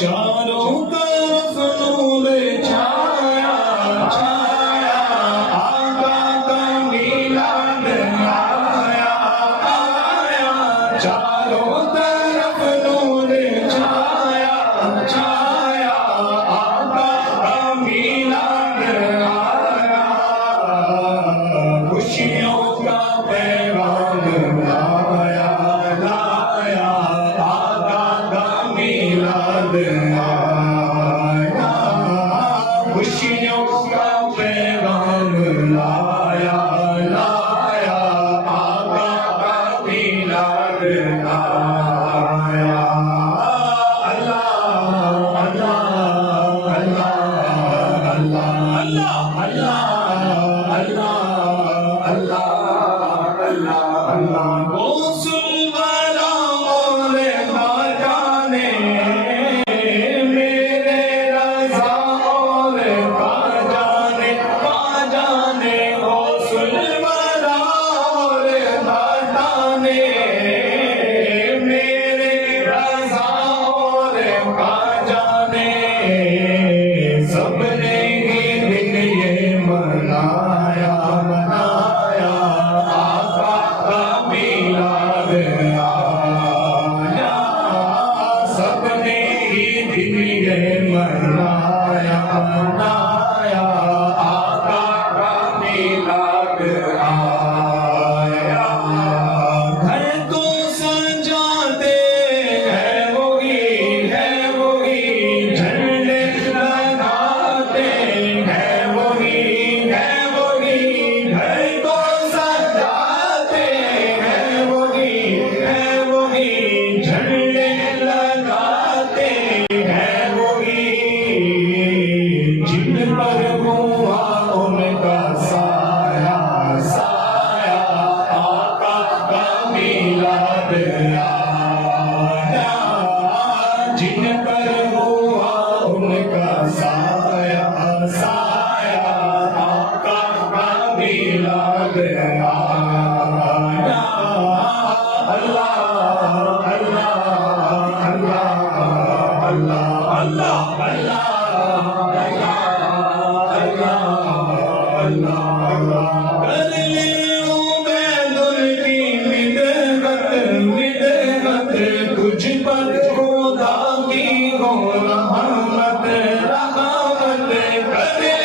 چاروں طرف نور چھایا چھایا، آقا کا میلاد آیا آیا، چاروں طرف نور چھایا چھایا، آقا کا میلاد آیا، خوشیوں کا پیغام لایا لایا، آقا کا میلاد آیا، خوشیوں کا پیغام لایا لایا، آقا کا میلاد آیا، اللہ اللہ اللہ اللہ اللہ اللہ اللہ اللہ اللہ، غوث الورا مولا خواجہ نے میرے رضا اور خواجہ نے غوث الورا اور خواجہ نے میرے رضا اور خواجہ نے، سب نے ہی دن یہ منایا منایا، آقا کا میلاد آیا، سب نے ہی دن یہ منایا منایا، آقا کا میلاد آیا، گھر کو سجاتے ہیں وہی جھنڈے لگاتے ہیں وہی گھر کو سجاتے ہیں وہی جھنڈے لگاتے ہیں وہی، جن پر ہوا ان کا سایہ سایہ، آقا کا میلاد آیا، جن پر ہوا ان کا سایہ سایہ، آقا کا میلاد آیا، اللہ اللہ اللہ اللہ اللہ اللہ، کر لے عبید کی مدحت مدحت، تجھ پر خدا کی ہو رحمت رحمت، کر لے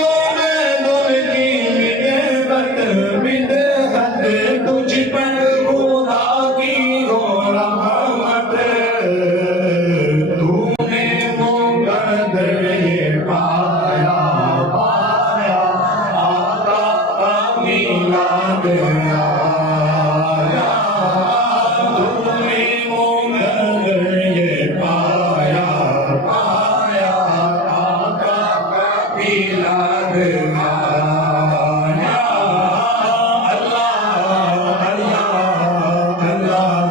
عبید کی مدحت مدحت، تجھ پر خدا کی ہو رحمت، تو نے مقدر یہ پایا پایا، آقا کا میلاد آیا، تو نے مقدر یہ پایا پایا، آقا کا میلاد آیا، اللہ اللہ اللہ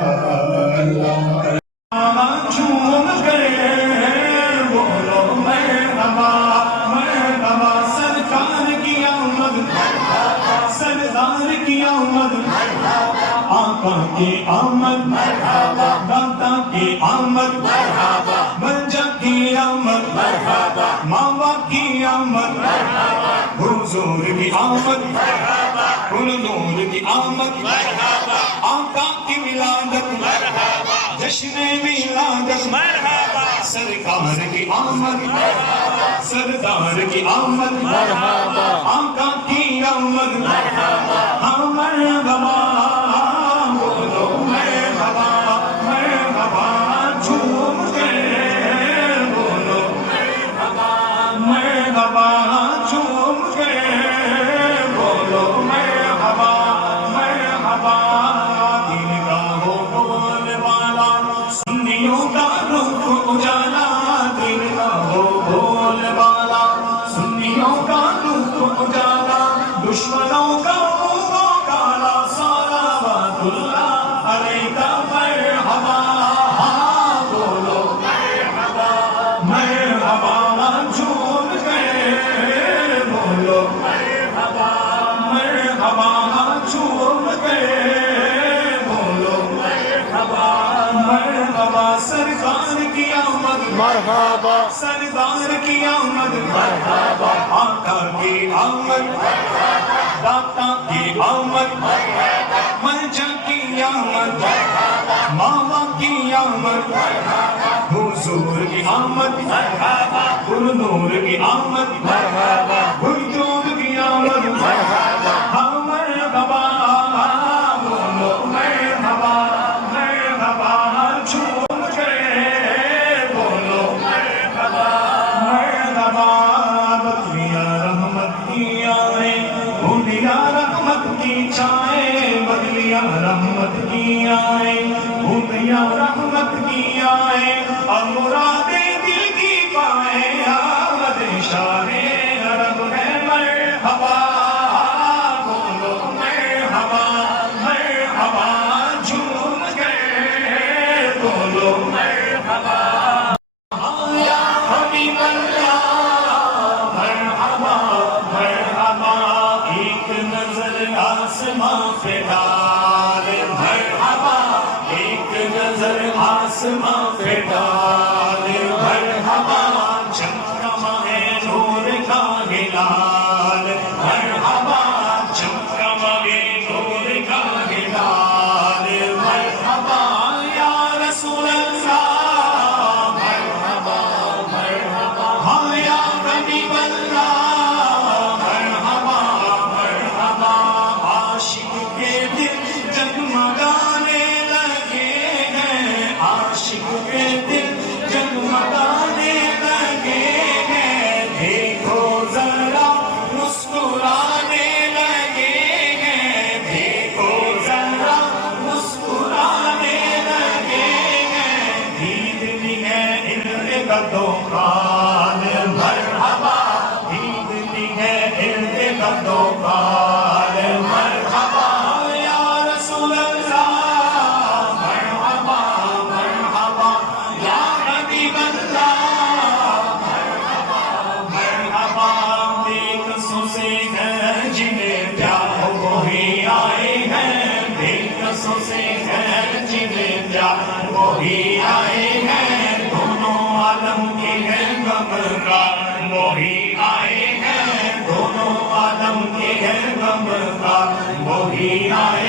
اللہ، جھوم کر بولو مرحبا مرحبا، سرکار کی آمد سردار کی آمد، آقا کی آمد داتا کی آمد، بنجا کی آمد ماوا کی آمد، حضور کی آمد نور کی آمد، آقا کی ولادت جشن ولادت، سرکار کی آمد سردار کی آمد، آقا کی آمد، ہاں مرحبا بولو مرحبا مرحبا، جھوم کر بولو مرحبا مرحبا، جھوم کر بولو مرحبا مرحبا، دل کا ہو بول والا سنیوں کا رخ اجالا، دل کا ہو بول والا سنیوں کا رخ اجالا، دشمنوں کا منہ کالا، صلوات اللہ علیہ سرکار کی آمد مرحبا سردار کی آمد مرحبا آقا کی آمد داتا کی آمد ملجا کی آمد ماما کی آمد حضور کی آمد گل نور کی آمد گلجود کی آمد ہاں مرحبا بولو مرحبا مرحبا جھوم کے بولو مرحبا مرحبا بدلیا رحمت کی آئیں بھولیا رحمت کی چائیں بدلیا رحمت کی آئیں بھولیا رحمت کی آئیں اور مرادیں دل کی پائیں آمد شاہ عرب ہے مرحبا بولو مرحبا مرحبا جھوم کے بولو مرحبا یا حبیب اللہ مرحبا مرحبا ایک نظر آسماں پہ ڈال مرحبا ایک نظر آسماں پہ ڈال مرحبا چمکا ہے نور کا ہلال مرحبا چمکا ہے نور کا ہلال مرحبا یا رسول اللہ مرحبا مرحبا ہاں یا حبیب اللہ مرحبا مرحبا عاشق کے دل جگمگانے لگے ہیں عاشق کے دل جگمگانے لگے ہیں دیکھو ذرا مسکرانے لگے ہیں دیکھو ذرا مسکرانے لگے ہیں عید بھی ہے ان کا دکان مرحبا عید بھی ہے ان کا دکان مرحبا یا رسول اللہ مرحبا مرحبا یا حبیب اللہ مرحبا بےکسوں سے ہیں جنہیں پیار وہی آئے ہیں بےکسوں سے ہیں جنہیں پیار وہی آئے ہیں دونوں عالم کے ہیں غمگار وہی آئے ہیں دونوں عالم کے ہیں غمگار وہی آئے